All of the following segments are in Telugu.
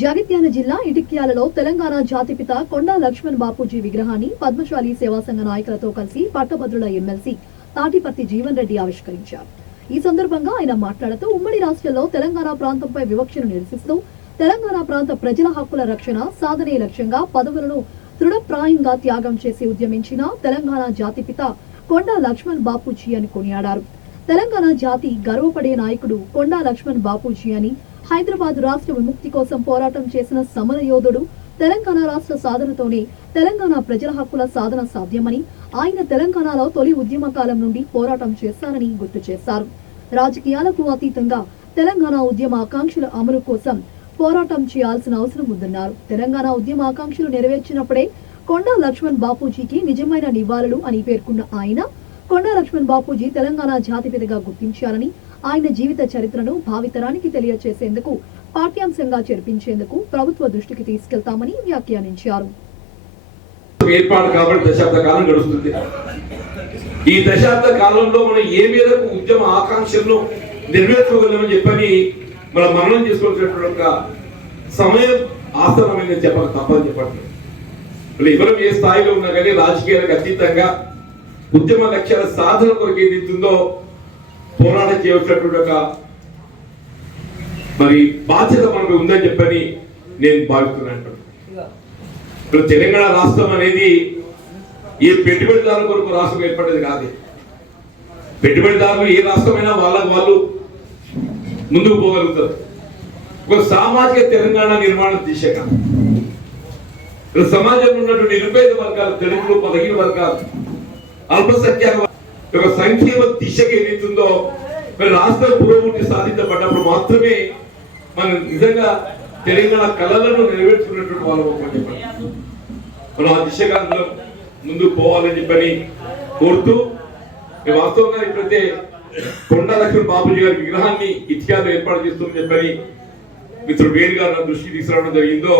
జగిత్యాల జిల్లా ఇటిక్యాలలో తెలంగాణ జాతిపిత కొండా లక్ష్మణ్ బాపూజీ విగ్రహాన్ని పద్మశాలి సేవా సంఘ నాయకులతో కలిసి పట్టభద్రుల ఎమ్మెల్సీ తాటిపత్తి జీవన్ రెడ్డి ఆవిష్కరించారు. ఈ సందర్భంగా ఆయన మాట్లాడుతూ ఉమ్మడి రాష్ట్రంలో తెలంగాణ ప్రాంతంపై వివక్షను నిరసిస్తూ తెలంగాణ ప్రాంత ప్రజల హక్కుల రక్షణ సాధనే లక్ష్యంగా పదవులను దృఢప్రాయంగా త్యాగం చేసి ఉద్యమించిన తెలంగాణ జాతిపిత కొండా లక్ష్మణ్ బాపూజీ అని కొనియాడారు. తెలంగాణ జాతి గర్వపడే నాయకుడు కొండా లక్ష్మణ్ బాపూజీ అని హైదరాబాద్ రాష్ట్ర విముక్తి కోసం పోరాటం చేసిన సమర యోధుడు తెలంగాణ రాష్ట్ర సాధనతోనే తెలంగాణ ప్రజల హక్కుల సాధన సాధ్యమని ఆయన తెలంగాణలో తొలి ఉద్యమ కాలం నుండి పోరాటం చేశారని గుర్తు చేశారు. రాజకీయాలకు అతీతంగా తెలంగాణ ఉద్యమ ఆకాంక్షల అమలు కోసం పోరాటం చేయాల్సిన అవసరం ఉందన్నారు. తెలంగాణ ఉద్యమ ఆకాంక్షలు నెరవేర్చినప్పుడే కొండా లక్ష్మణ్ బాపూజీకి నిజమైన నివాళులు అని పేర్కొన్న ఆయన కొండా లక్ష్మణ్ బాపూజీ తెలంగాణ జాతిపితగా గుర్తించారని ఆయన జీవిత చరిత్రను భావితరానికి తెలియచేసేందుకు పాఠ్యాంశంగా చేర్పించేందుకు ప్రభుత్వ దృష్టికి తీసుకెళ్తామని వ్యాఖ్యానించారు. ఏర్పాటు కాబట్టి దశాబ్ద కాలం గడుస్తుంది. ఈ దశాబ్ద కాలంలో మనం ఏ మేరకు ఉద్యమ ఆకాంక్షలను నెరవేర్చుకోగలమని చెప్పని మనం మరణం చేసుకోవాల్సినటువంటి సమయం ఆసనమైన చెప్పక తప్పని చెప్పండి. ఇవ్వడం ఏ స్థాయిలో ఉన్నా కానీ రాజకీయాలకు అతీతంగా ఉద్యమ లక్ష్యాల సాధన కొరకు ఏదైతుందో పోరాటం చేయవలసినటువంటి ఒక మరి బాధ్యత మనకు ఉందని చెప్పని నేను భావిస్తున్నాను ఇప్పుడు తెలంగాణ రాష్ట్రం అనేది ఏ పెట్టుబడిదారుల కొరకు రాష్ట్రం ఏర్పడేది కాదు. పెట్టుబడిదారులు ఏ రాష్ట్రమైనా వాళ్ళకు వాళ్ళు ముందుకు పోగలుగుతారు. ఒక సామాజిక తెలంగాణ నిర్మాణం దిశగా సమాజంలో ఉన్నటువంటి నిరుపేద వర్గాలు తెలుగులు పదహీన వర్గాలు అల్పసంఖ్యాక యొక్క సంక్షేమ దిశగా ఏదైతుందో మరి రాష్ట్ర పురోగతి సాధించబడ్డప్పుడు మాత్రమే మనం నిజంగా తెలంగాణ కళలను నెరవేర్చుకున్నటువంటి వాళ్ళు అని చెప్పండి. మనం ఆ దిశగా అందులో ముందుకు పోవాలని చెప్పని కోరుతూ వాస్తవంగా ఇప్పుడైతే కొండా లక్ష్మణ్ బాబుజీ గారి విగ్రహాన్ని ఇతిహాలు ఏర్పాటు చేస్తుందని చెప్పని మిత్రుడు వేణు గారు దృష్టికి తీసుకురావడం జరిగిందో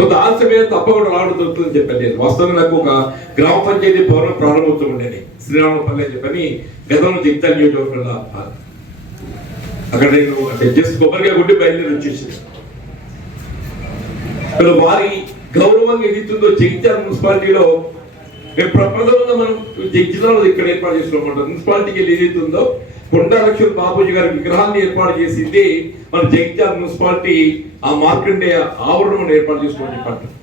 కొంత మీద తప్పకుండా రావడం దొరుకుతుందని చెప్పాను నేను వాస్తవంగా నాకు ఒక గ్రామ పంచాయతీ భవనం ప్రారంభోత్సవం ఉండేది. శ్రీరామపల్లి అని చెప్పని గతంలో జగిత్యాల నియోజకవర్గంలో అక్కడ నేను జస్ట్ కొబ్బరిగా కొట్టి బయలుదేరి వచ్చేసాను. వారి గౌరవంగా ఎదుగుతుందో జగిత్యాల మున్సిపాలిటీలో మేము మనం జగిత్యాలలో ఇక్కడ ఏర్పాటు చేస్తున్నాం మున్సిపాలిటీకి వెళ్ళి ఏదైతుందో కొండా లక్ష్మణ్ బాపూజీ గారి విగ్రహాన్ని ఏర్పాటు చేసింది మన జగిత్యాల మున్సిపాలిటీ ఆ మార్కండేయ ఆవరణను ఏర్పాటు చేసుకోమని అంటారు